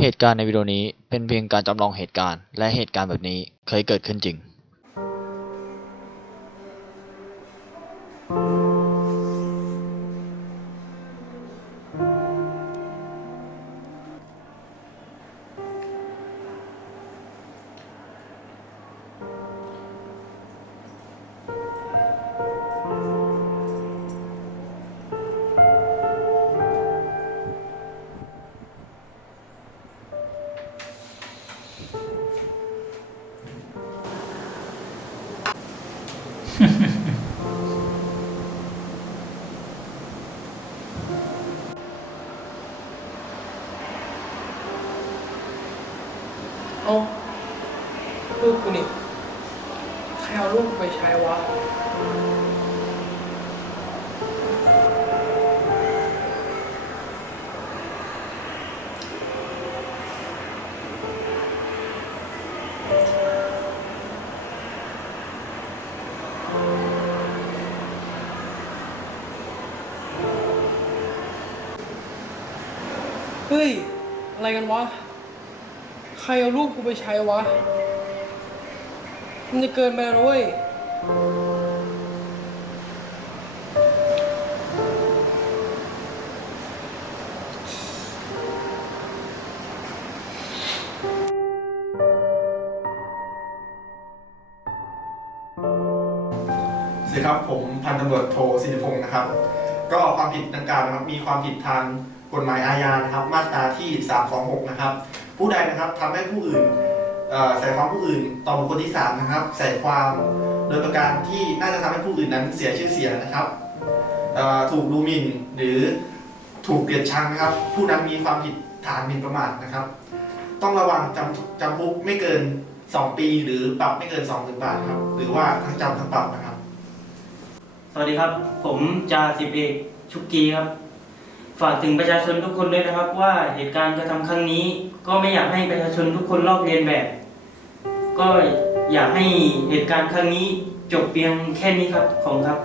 เหตุการณ์ในวิดีโอนี้เป็นเพียงการจำลองเหตุการณ์ และเหตุการณ์แบบนี้เคยเกิดขึ้นจริง เอาลูกกูนี่ ใครเอาลูกไปใช้วะ เฮ้ย อะไรกันวะ ใครเอารูปกูไปใช้วะ มันจะเกินไปแล้วเว้ยสวัสดีครับ ผมพันตำรวจโทศิริพงศ์นะครับ ก็ความผิดดังกล่าวนะครับ มีความผิดทาง กฎหมายอาญานะครับมาตราที่ 326 นะครับ ผู้ใดนะครับทำให้ผู้อื่นใส่ความผู้อื่นต่อบุคคลที่3นะครับ ใส่ความโดยประการที่น่าจะทำให้ผู้อื่นนั้นเสียชื่อเสียงนะครับถูกดูหมิ่นหรือถูกเกลียดชังนะครับ ผู้นั้นมีความผิดฐานหมิ่นประมาทนะครับ ต้องระวังจำจำคุกไม่เกิน 2 ปีหรือปรับไม่เกิน2 0 0 0 0บาทครับ หรือว่าทั้งจำทั้งปรับนะครับ สวัสดีครับ ผมจ่าสิบเอกชุกกีครับ ฝากถึงประชาชนทุกคนด้วยนะครับว่าเหตุการณ์กระทำครั้งนี้ ก็ไม่อยากให้ประชาชนทุกคนลอกเลียนแบบ ก็อยากให้เหตุการณ์ครั้งนี้จบเพียงแค่นี้ครับ ขอบคุณครับ